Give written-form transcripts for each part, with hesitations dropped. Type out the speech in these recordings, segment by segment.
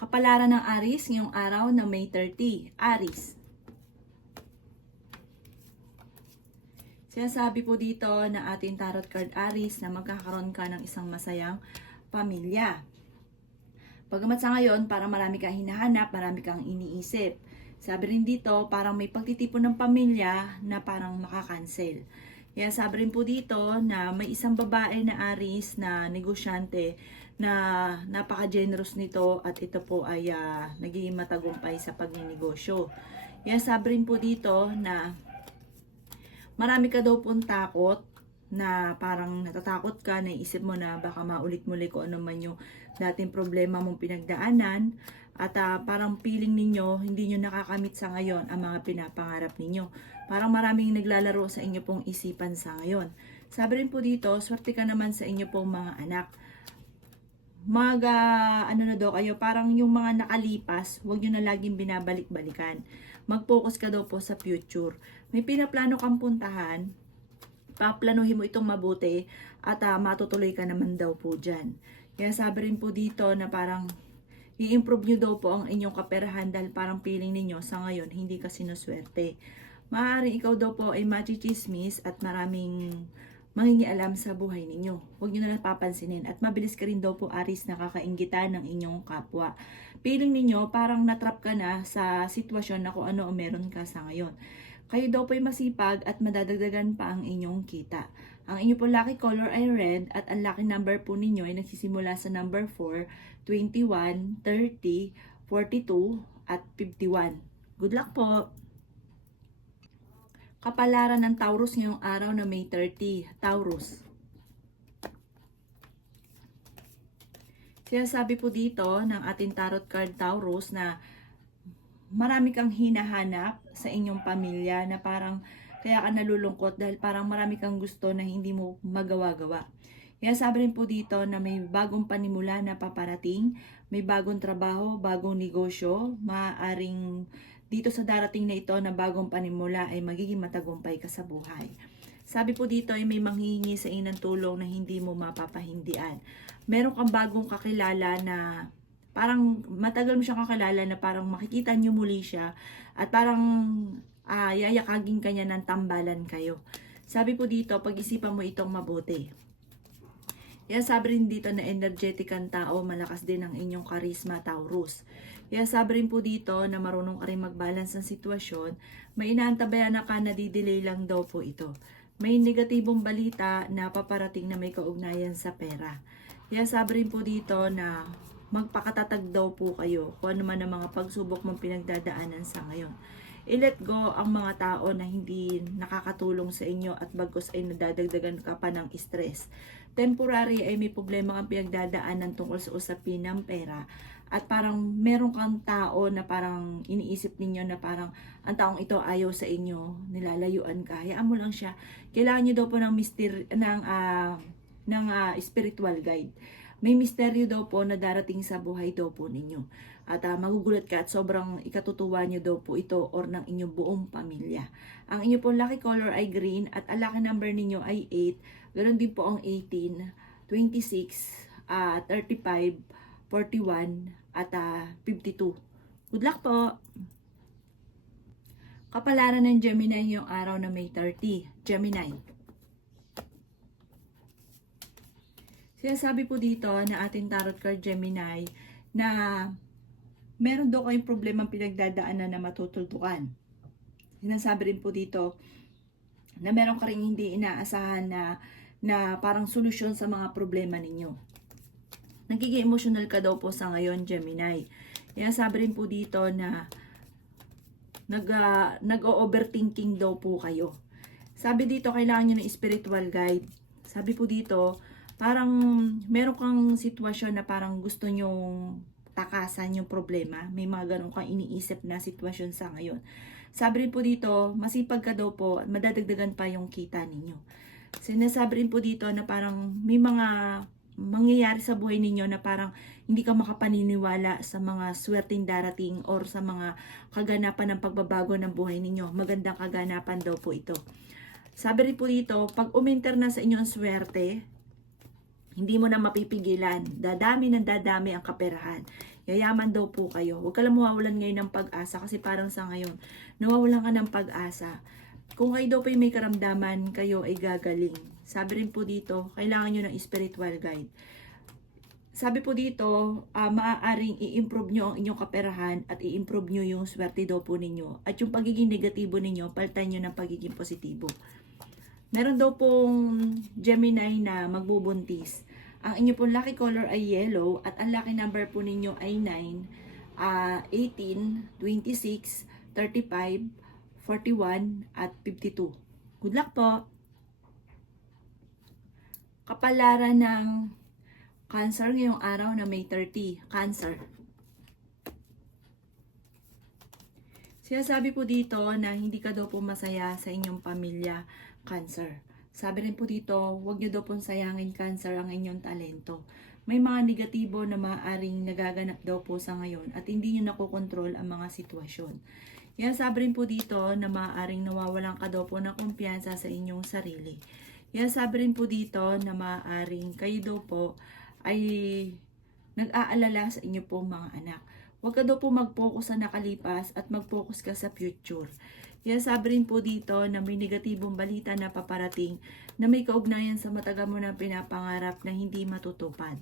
Kapalaran ng Aris ngayong araw na May 30. Aris. Sinasabi po dito na ating tarot card Aris na magkakaroon ka ng isang masayang pamilya. Pagamat sa ngayon, parang marami kang hinahanap, marami kang iniisip. Sabi rin dito, parang may pagtitipon ng pamilya na parang makakancel. Kaya sabi rin po dito na may isang babae na Aris na negosyante na napaka-generous nito at ito po ay nagiging matagumpay sa pagninegosyo. Kaya sabi rin po dito na marami ka daw pong takot na parang natatakot ka, naisip mo na baka maulit-muli kung ano man yung dating problema mong pinagdaanan at parang feeling ninyo, hindi nyo nakakamit sa ngayon ang mga pinapangarap ninyo. Parang maraming naglalaro sa inyo pong isipan sa ngayon. Sabi rin po dito, swerte ka naman sa inyo pong mga anak. Ano na daw kayo, parang yung mga nakalipas, huwag nyo na laging binabalik-balikan. Mag-focus ka daw po sa future. May pinaplano kang puntahan, paplanuhin mo itong mabuti at matutuloy ka naman daw po dyan. Kaya sabi rin po dito na parang i-improve nyo daw po ang inyong kaperahan dahil parang feeling ninyo sa ngayon hindi ka sinuswerte. Maaaring ikaw daw po ay machichismis at maraming mangingialam sa buhay ninyo. Huwag nyo na napapansinin at mabilis ka rin daw po Aris nakakainggitan ng inyong kapwa. Feeling ninyo parang natrap ka na sa sitwasyon na kung ano o meron ka sa ngayon. Kayo daw po ay masipag at madadagdagan pa ang inyong kita. Ang inyo po lucky color ay red at ang lucky number po ninyo ay nagsisimula sa number 4, 21, 30, 42 at 51. Good luck po! Kapalaran ng Taurus ngayong araw na May 30. Taurus. Sinasabi po dito ng ating tarot card Taurus na marami kang hinahanap sa inyong pamilya na parang kaya ka nalulungkot dahil parang marami kang gusto na hindi mo magawa-gawa. Kaya sabi rin po dito na may bagong panimula na paparating, may bagong trabaho, bagong negosyo, maaaring dito sa darating na ito na bagong panimula ay magiging matagumpay ka sa buhay. Sabi po dito ay may manghihingi sa inyo ng tulong na hindi mo mapapahindian. Meron kang bagong kakilala na parang matagal mo siyang kakilala na parang makikita niyo muli siya at parang yayakagin kanya ng tambalan kayo. Sabi po dito, pag-isipan mo itong mabuti. Kaya sabi rin dito na energetic ang tao, malakas din ang inyong karisma, Taurus. Kaya sabi rin po dito na marunong ka rin mag-balance ng sitwasyon, may inaantabayan na ka na di-delay lang daw po ito. May negatibong balita na paparating na may kaugnayan sa pera. Kaya sabi rin po dito na magpakatatag daw po kayo kung ano man ang mga pagsubok mong pinagdadaanan sa ngayon. I-let go ang mga tao na hindi nakakatulong sa inyo at bagkus ay nadadagdagan ka pa ng stress. Temporary ay may problema kang pinagdadaanan tungkol sa usapin ng pera at parang meron kang tao na parang iniisip ninyo na parang ang taong ito ayaw sa inyo, nilalayuan ka. Hayaan mo lang siya. Kailangan nyo daw po ng spiritual guide. May misteryo daw po na darating sa buhay daw po ninyo. At magugulat ka at sobrang ikatutuwa nyo daw po ito or ng inyong buong pamilya. Ang inyo po lucky color ay green at ang lucky number ninyo ay 8. Ganon din po ang 18, 26, 35, 41 at 52. Good luck po! Kapalaran ng Gemini yung araw na May 30. Gemini. Sinasabi po dito na ating tarot card Gemini na meron daw kayong problemang pinagdadaanan na matutuldukan. Sinasabi rin po dito na meron ka rin hindi inaasahan na parang solusyon sa mga problema ninyo. Nagiging emotional ka daw po sa ngayon, Gemini. Kaya sabi rin po dito na nag-overthinking daw po kayo. Sabi dito, kailangan nyo ng spiritual guide. Sabi po dito, parang meron kang sitwasyon na parang gusto nyong takasan yung problema. May mga ganun kang iniisip na sitwasyon sa ngayon. Sabi rin po dito, masipag ka daw po, madadagdagan pa yung kita ninyo. Sinasabi rin po dito na parang may mga mangyayari sa buhay ninyo na parang hindi ka makapaniniwala sa mga swerteng darating or sa mga kaganapan ng pagbabago ng buhay ninyo. Magandang kaganapan daw po ito. Sabi rin po dito, pag uminter na sa inyo ang swerte, hindi mo na mapipigilan. Dadami ng dadami ang kaperahan. Yayaman daw po kayo. Huwag ka lang mawawalan ngayon ng pag-asa kasi parang sa ngayon, nawawalan ka ng pag-asa. Kung kayo daw po may karamdaman, kayo ay gagaling. Sabi rin po dito, kailangan nyo ng spiritual guide. Sabi po dito, maaaring i-improve nyo ang inyong kaperahan at i-improve nyo yung swerte daw po ninyo. At yung pagiging negatibo ninyo, palitan nyo ng pagiging positibo. Meron daw pong Gemini na magbubuntis. Ang inyo pong lucky color ay yellow at ang lucky number po ninyo ay 9, 18, 26, 35, 41, at 52. Good luck po! Kapalaran ng Cancer ngayong araw na May 30. Cancer. Sinasabi po dito na hindi ka daw po masaya sa inyong pamilya, Cancer. Sabi rin po dito, huwag nyo daw pong sayangin, Cancer, ang inyong talento. May mga negatibo na maaaring nagaganap daw po sa ngayon at hindi nyo nakokontrol ang mga sitwasyon. Yan, sabi rin po dito na maaaring nawawalan ka daw po ng kumpiyansa sa inyong sarili. Yan, sabi rin po dito na maaaring kayo daw po ay nag-aalala sa inyo pong mga anak. Huwag ka daw po mag-focus sa nakalipas at mag-focus ka sa future. Yan, sabi rin po dito na may negatibong balita na paparating na may kaugnayan sa matagal mo na pinapangarap na hindi matutupad.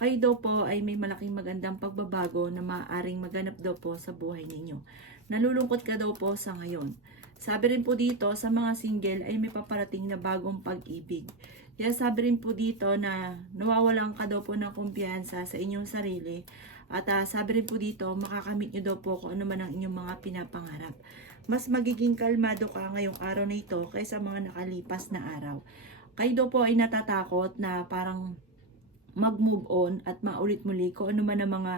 Kayo daw po ay may malaking magandang pagbabago na maaaring maganap daw po sa buhay ninyo. Nalulungkot ka daw po sa ngayon. Sabi rin po dito sa mga single ay may paparating na bagong pag-ibig. Kaya sabi rin po dito na nawawalan ka daw po ng kumpiyansa sa inyong sarili. At sabi rin po dito, makakamit nyo daw po kung ano man ang inyong mga pinapangarap. Mas magiging kalmado ka ngayong araw na ito kaysa mga nakalipas na araw. Kayo daw po ay natatakot na parang mag-move on at maulit muli kung ano man ang mga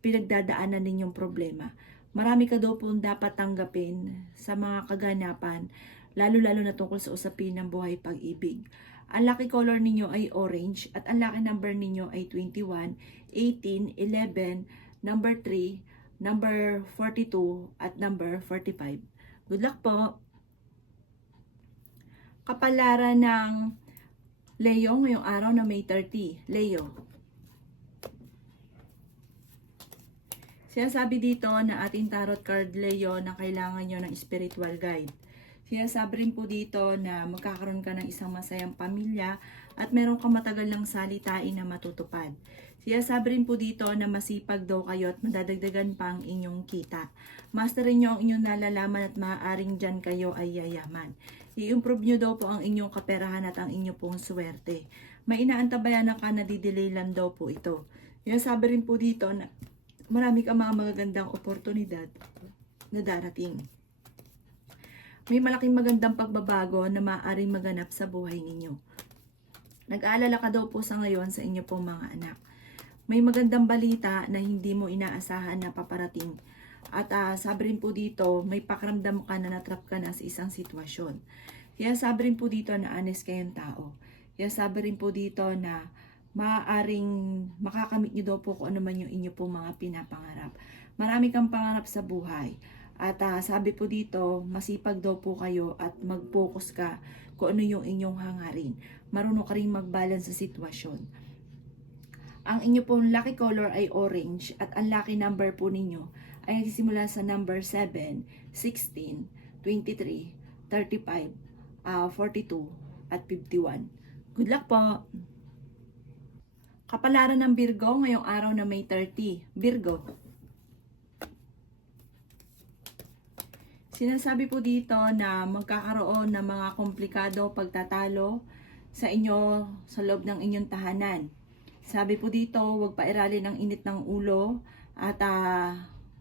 pinagdadaanan ninyong problema. Marami ka daw po dapat tanggapin sa mga kaganapan, lalo-lalo na tungkol sa usapin ng buhay pag-ibig. Ang lucky color ninyo ay orange at ang lucky number ninyo ay 21, 18, 11, number 3, number 42, at number 45. Good luck po! Kapalaran ng Leo ngayong araw na May 30. Leo. Sinasabi dito na ating tarot card, Leo, na kailangan nyo ng spiritual guide. Sinasabi rin po dito na magkakaroon ka ng isang masayang pamilya at meron kang matagal ng salitain na matutupad. Sinasabi rin po dito na masipag daw kayo at madadagdagan pa ang inyong kita. Masterin nyo ang inyong nalalaman at maaaring dyan kayo ay yayaman. I-improve nyo daw po ang inyong kaperahan at ang inyong pong swerte. May inaantabayan ka na didelay lang daw po ito. Sinasabi rin po dito na marami kang mga magagandang oportunidad na darating. May malaking magandang pagbabago na maaaring maganap sa buhay ninyo. Nag-aalala ka daw po sa ngayon sa inyo pong mga anak. May magandang balita na hindi mo inaasahan na paparating. At sabi rin po dito, may pakiramdam ka na natrap ka na sa isang sitwasyon. Kaya sabi rin po dito na honest kayong tao. Kaya sabi rin po dito na maaaring makakamit nyo daw po kung ano man yung inyo pong mga pinapangarap. Marami kang pangarap sa buhay. At sabi po dito, masipag daw po kayo at mag-focus ka kung ano yung inyong hangarin. Marunong ka rin mag-balance sa sitwasyon. Ang inyo pong lucky color ay orange at ang lucky number po ninyo ay nagsisimula sa number 7, 16, 23, 35, 42, at 51. Good luck po! Kapalaran ng Virgo ngayong araw na May 30. Virgo. Sinasabi po dito na magkakaroon ng mga komplikado pagtatalo sa inyo sa loob ng inyong tahanan. Sabi po dito, huwag pairalin ang init ng ulo at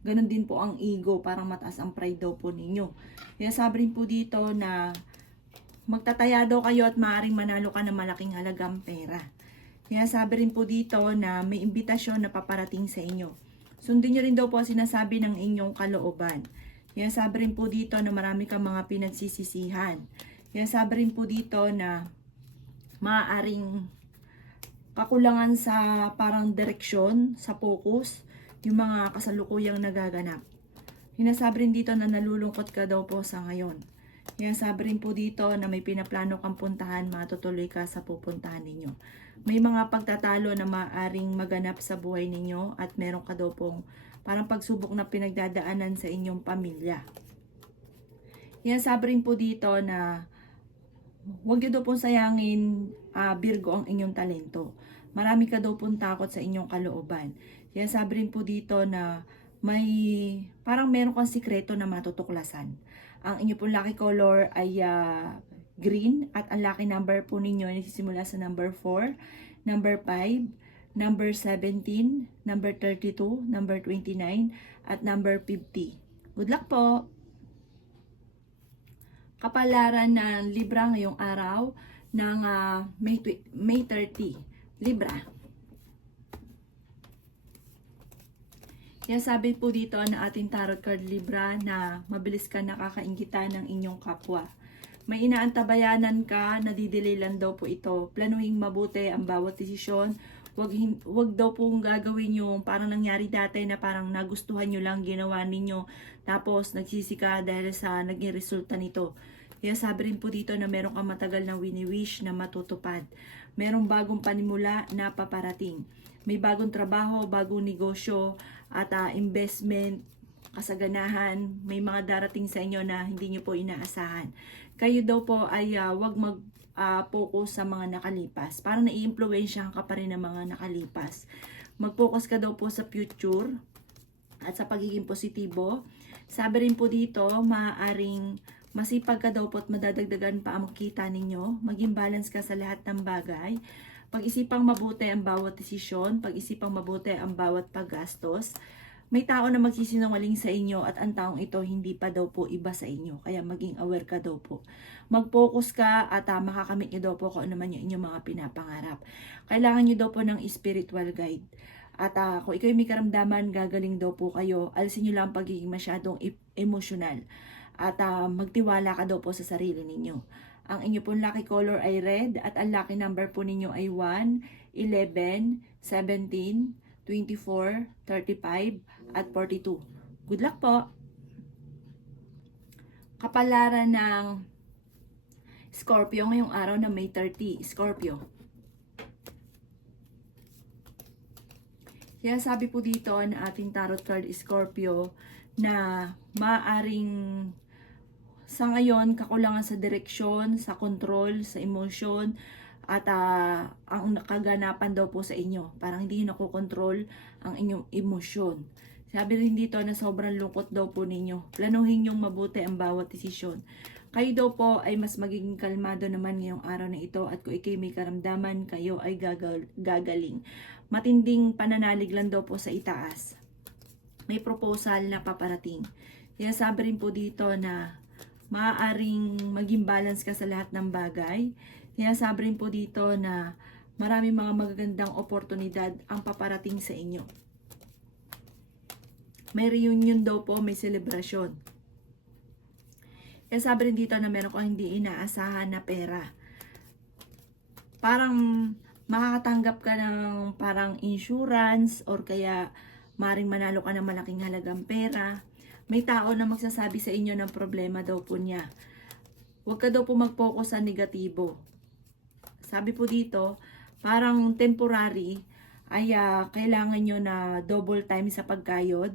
ganun din po ang ego, parang mataas ang pride daw po ninyo. Kaya sabi rin po dito na magtataya daw kayo at maaaring manalo ka ng malaking halagang pera. Kaya sabi rin po dito na may imbitasyon na paparating sa inyo. Sundin nyo rin daw po sinasabi ng inyong kalooban. Kaya sabi rin po dito na marami kang mga pinagsisisihan. Kaya sabi rin po dito na maaaring kakulangan sa parang direksyon, sa focus, yung mga kasalukuyang nagaganap. Hinasabi rin dito na nalulungkot ka daw po sa ngayon. Kaya sabi rin po dito na may pinaplano kang puntahan, matutuloy ka sa pupuntahan ninyo. may mga pagtatalo na maaaring maganap sa buhay ninyo at meron ka daw pong parang pagsubok na pinagdadaanan sa inyong pamilya. Yan, sabi rin po dito na huwag niyo daw pong sayangin, Virgo, ang inyong talento. Marami ka daw pong takot sa inyong kalooban. Yan, sabi rin po dito na may parang meron kang sikreto na matutuklasan. Ang inyong pong lucky color ay green at ang lucky number po ninyo ay nagsisimula sa number 4, number 5, number 17, number 32, number 29, at number 50. Good luck po! Kapalaran ng Libra ngayong araw ng May 30. Libra. Kaya sabi po dito na ating tarot card Libra na mabilis ka nakakainggitan ng inyong kapwa. May inaantabayanan ka, nadidelay lang daw po ito. Planuhin mabuti ang bawat desisyon. Wag daw pong gagawin yung parang nangyari dati na parang nagustuhan nyo lang ginawa ninyo. Tapos nagsisi ka dahil sa naging resulta nito. Kaya sabi rin po dito na meron kang matagal na wini-wish na matutupad. Merong bagong panimula na paparating. May bagong trabaho, bagong negosyo at investment, kasaganahan. May mga darating sa inyo na hindi nyo po inaasahan. Kayo daw po ay wag mag-focus sa mga nakalipas. Parang nai-impluwensyahan ka pa rin ng mga nakalipas. Mag-focus ka daw po sa future at sa pagiging positibo. Sabi rin po dito, maaaring masipag ka daw po at madadagdagan pa ang kita ninyo. Maging balance ka sa lahat ng bagay. Pag-isipang mabuti ang bawat desisyon. Pag-isipang mabuti ang bawat paggastos. May tao na magsisinungaling sa inyo at ang taong ito hindi pa daw po iba sa inyo. Kaya maging aware ka daw po. Mag-focus ka at makakamit nyo daw po kung ano man yung inyong mga pinapangarap. Kailangan nyo daw po ng spiritual guide. At kung ikaw may karamdaman, gagaling daw po kayo. Alisin nyo lang pagiging masyadong emotional. At magtiwala ka daw po sa sarili ninyo. Ang inyo pong lucky color ay red at ang lucky number po ninyo ay 1, 11, 17, 24, 35, at 42. Good luck po! Kapalaran ng Scorpio ngayong araw na May 30. Scorpio. Kaya sabi po dito na ating tarot card Scorpio na maaring sa ngayon kakulangan sa direksyon, sa control, sa emosyon, at ang nakaganapan daw po sa inyo. Parang hindi nakokontrol ang inyong emosyon. Sabi rin dito na sobrang lungkot daw po ninyo. Planuhin yung mabuti ang bawat desisyon. Kayo daw po ay mas magiging kalmado naman ngayong araw na ito at kung ikay may karamdaman, kayo ay gagaling. Matinding pananalig lang daw po sa itaas. May proposal na paparating. Kaya sabi rin po dito na maaaring maging balance ka sa lahat ng bagay. Kaya sabi rin po dito na maraming mga magagandang oportunidad ang paparating sa inyo. May reunion daw po, may selebrasyon. Kaya sabi rin dito na meron kang hindi inaasahan na pera. Parang makakatanggap ka ng parang insurance or kaya maring manalo ka ng malaking halagang pera. May tao na magsasabi sa inyo ng problema daw po niya. Huwag ka daw po mag-focus sa negatibo. Sabi po dito, parang temporary ay kailangan nyo na double time sa pagkayod.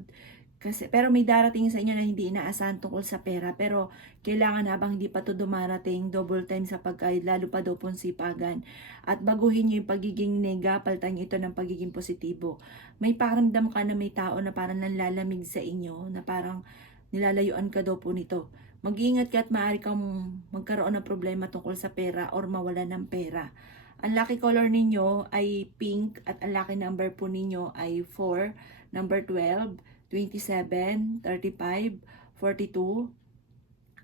Pero may darating sa inyo na hindi inaasahan tungkol sa pera. Pero kailangan habang hindi pa to dumarating, double time sa pagkayod, lalo pa daw pong sipagan. At baguhin nyo yung pagiging nega, palitan nyo ito ng pagiging positibo. May pakiramdam ka na may tao na parang nanlalamig sa inyo, na parang nilalayuan ka daw po nito. Mag-iingat ka at maaari kang magkaroon ng problema tungkol sa pera or mawala ng pera. Ang lucky color ninyo ay pink at ang lucky number po ninyo ay 4, number 12, 27, 35, 42,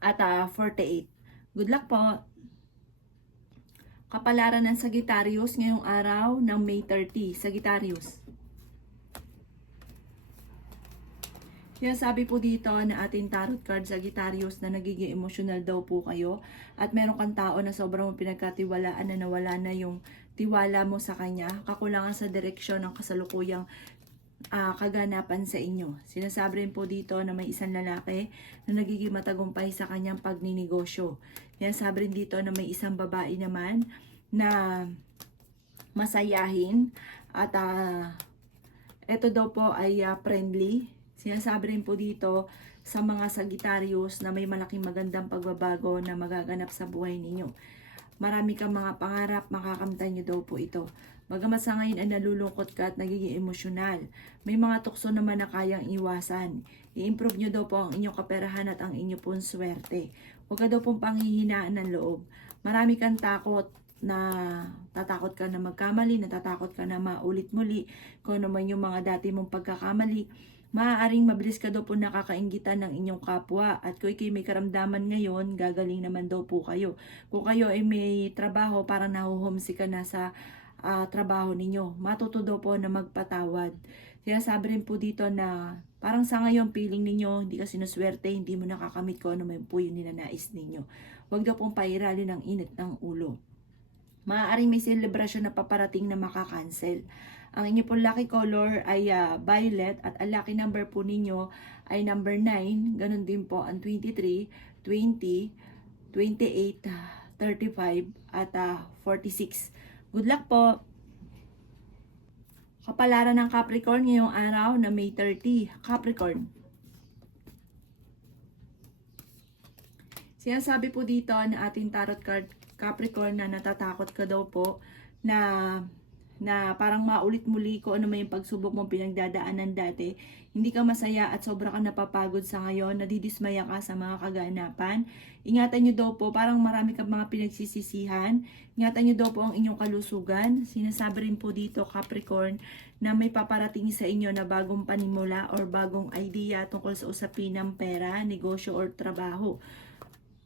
at 48. Good luck po! Kapalaran ng Sagittarius ngayong araw ng May 30. Sagittarius. Kaya sabi po dito na ating tarot card Sagittarius na nagiging emotional daw po kayo at meron kang tao na sobrang pinagkatiwalaan na nawala na yung tiwala mo sa kanya, kakulangan sa direksyon ng kasalukuyang kaganapan sa inyo. Sinasabi rin po dito na may isang lalaki na nagiging matagumpay sa kanyang pagninegosyo. Kaya sabi rin dito na may isang babae naman na masayahin, at ito daw po ay friendly. Sinasabi rin po dito sa mga Sagittarius na may malaking magandang pagbabago na magaganap sa buhay ninyo. Marami kang mga pangarap, makakamtan nyo daw po ito. Bagamat sa ngayon ay nalulungkot ka at nagiging emosyonal, may mga tukso naman na kayang iwasan. I-improve nyo daw po ang inyong kaperahan at ang inyong pong swerte. Huwag ka daw pong panghihinaan ng loob. Marami kang takot, na tatakot ka na magkamali, natatakot ka na maulit muli kung ano man yung mga dati mong pagkakamali. Maaaring mabilis ka daw po nakakainggitan ng inyong kapwa, at kung kayo may karamdaman ngayon, gagaling naman daw po kayo. Kung kayo ay may trabaho, parang nahuhomesick ka na sa trabaho ninyo, matuto daw po na magpatawad. Kaya sabi rin po dito na parang sa ngayon feeling ninyo hindi ka sinuswerte, hindi mo nakakamit ko ano man po yung ninanais ninyo. Huwag daw pong pairalin ng init ng ulo. Maaaring may celebration na paparating na makakancel. Ang inyo po lucky color ay violet, at ang lucky number po ninyo ay number 9. Ganun din po ang 23, 20, 28, 35 at 46. Good luck po! Kapalaran ng Capricorn ngayong araw na May 30. Capricorn. Sinasabi po dito na ating tarot card Capricorn na natatakot ka daw po na parang maulit muli ko ano may pagsubok mong pinagdadaanan dati. Hindi ka masaya at sobra ka napapagod sa ngayon, nadidismaya ka sa mga kaganapan. Ingatan nyo daw po, parang marami kang mga pinagsisisihan. Ingatan nyo daw po ang inyong kalusugan. Sinasabi rin po dito Capricorn na may paparating sa inyo na bagong panimula or bagong idea tungkol sa usapin ng pera, negosyo or trabaho.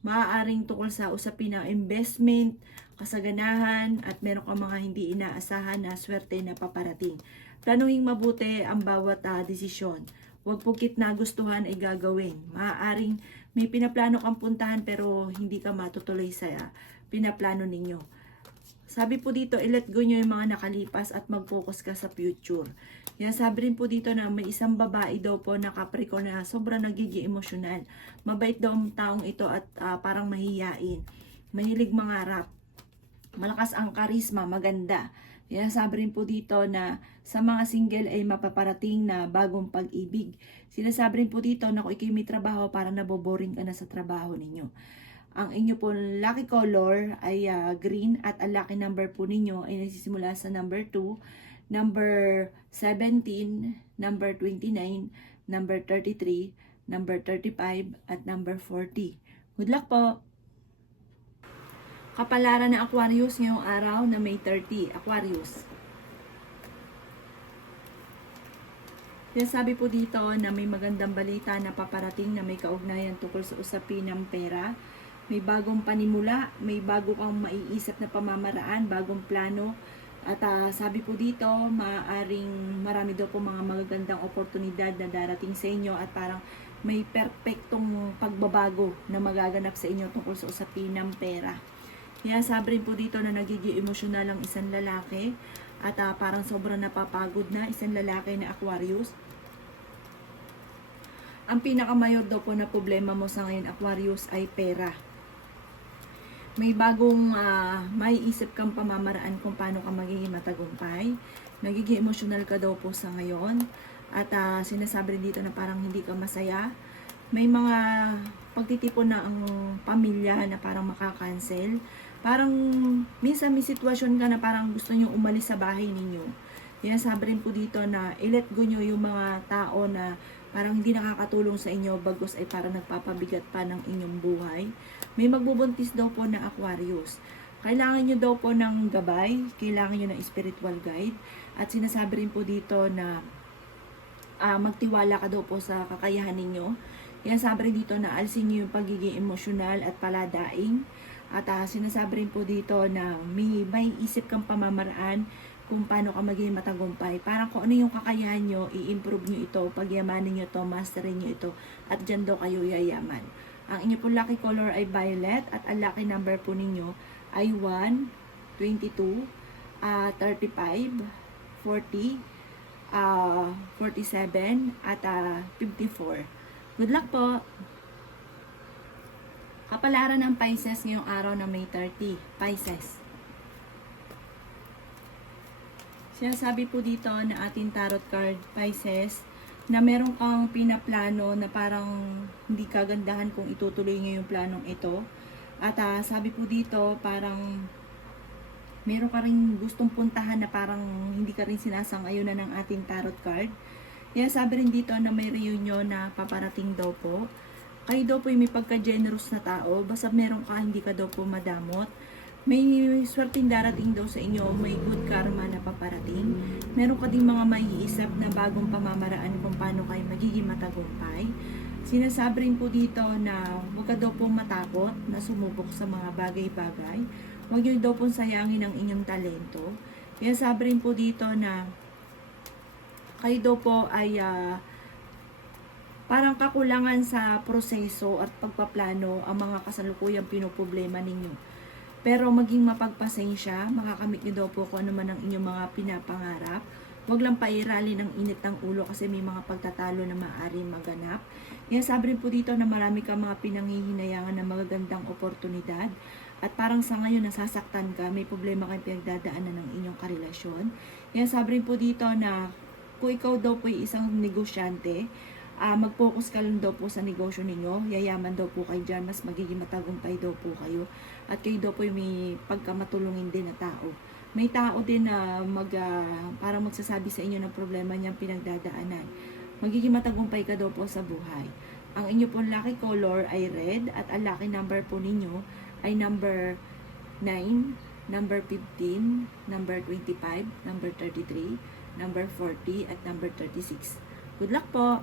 Maaaring tungkol sa usapin ng investment, kasaganahan, at meron kang mga hindi inaasahan na swerte na paparating. Planuhin mabuti ang bawat desisyon. Huwag pugit na gustuhan ay gagawin. Maaaring may pinaplano kang puntahan pero hindi ka matutuloy sa pinaplano ninyo. Sabi po dito, i-let go nyo yung mga nakalipas at mag-focus ka sa future. Yan, sabi rin po dito na may isang babae daw po na Capricorn na sobrang nagiging emosyonal. Mabait daw ang taong ito at parang mahiyain. Mahilig mangarap. Malakas ang karisma, maganda. Yan, sabi rin po dito na sa mga single ay mapaparating na bagong pag-ibig. Sinasabi rin po dito na kung ikaw may trabaho, para naboboring ka na sa trabaho ninyo. Ang inyo po lucky color ay green, at ang lucky number po ninyo ay nagsisimula sa number 2, number 17, number 29, number 33, number 35, at number 40. Good luck po! Kapalaran ng Aquarius ngayong araw na May 30. Aquarius. Sabi po dito na may magandang balita na paparating na may kaugnayan tungkol sa usapin ng pera. May bagong panimula, may bago kang maiisip na pamamaraan, bagong plano. At sabi po dito, maaaring marami daw po mga magagandang oportunidad na darating sa inyo, at parang may perpektong pagbabago na magaganap sa inyo tungkol sa usapin ng pera. Kaya sabi rin po dito na nagiging emosyonal ang isang lalaki, at parang sobrang napapagod na isang lalaki na Aquarius. Ang pinakamayor daw po na problema mo sa ngayon Aquarius ay pera. May bagong maiisip kang pamamaraan kung paano ka magiging matagumpay. Nagiging emosyonal ka daw po sa ngayon. At sinasabi rin dito na parang hindi ka masaya. May mga pagtitipon na ang pamilya na parang makakancel. Parang minsan may sitwasyon ka na parang gusto nyo umalis sa bahay ninyo. Kaya sabi rin po dito na i-let go nyo yung mga tao na parang hindi nakakatulong sa inyo, bagos ay parang nagpapabigat pa ng inyong buhay. May magbubuntis daw po na Aquarius. Kailangan nyo daw po ng gabay, kailangan nyo ng spiritual guide. At sinasabi rin po dito na magtiwala ka daw po sa kakayahan ninyo. Yan, sabi rin dito na alisin nyo yung pagiging emosyonal at paladaing. At sinasabi rin po dito na may isip kang pamamaraan kung paano ka maging matagumpay. Parang kung ano yung kakayahan nyo, i-improve nyo ito, pagyamanin nyo ito, masterin nyo ito, at dyan daw kayo yayaman. Ang inyo po lucky color ay violet, at ang lucky number po ninyo ay 1, 22, 35, 40, 47, at 54. Good luck po! Kapalaran ng Pisces ngayong araw na May 30. Pisces. Sinasabi po dito na ating tarot card, Pisces, na meron kang pinaplano na parang hindi kagandahan kung itutuloy niyo yung planong ito. At sabi po dito, parang meron ka rin gustong puntahan na parang hindi ka rin sinasang-ayunan ng ating tarot card. Kaya sabi rin dito na may reunion na paparating daw po. Kayo daw po yung may pagka-generous na tao, basta meron ka, hindi ka daw po madamot. May swerteng darating daw sa inyo, may good karma na paparating. Meron ka ding mga maiisip na bagong pamamaraan kung paano kayo magiging matagumpay. Sinasabi rin po dito na huwag ka daw po matakot na sumubok sa mga bagay-bagay. Huwag nyo daw po sayangin ang inyong talento. Kaya sabi rin po dito na kayo daw po ay parang kakulangan sa proseso at pagpaplano ang mga kasalukuyang pinoproblema ninyo. Pero maging mapagpasensya, makakamit nyo daw po kung ano man ang inyong mga pinapangarap. Huwag lang pairali ng init ng ulo kasi may mga pagtatalo na maaaring maganap. Kaya sabi rin po dito na marami kang mga pinanghihinayangan na magagandang oportunidad. At parang sa ngayon nasasaktan ka, may problema kang pinagdadaanan ng inyong karelasyon. Kaya sabi rin po dito na kung ikaw daw po ay isang negosyante, mag-focus ka lang daw po sa negosyo ninyo, yayaman daw po kayo dyan, mas magiging matagumpay daw po kayo, at kayo daw po may pagkamatulungin din na tao. May tao din na parang magsasabi sa inyo ng problema niyang pinagdadaanan. Magiging matagumpay ka daw po sa buhay. Ang inyo pong lucky color ay red, at ang lucky number po ninyo ay number 9, number 15, number 25, number 33, number 40, at number 36. Good luck po!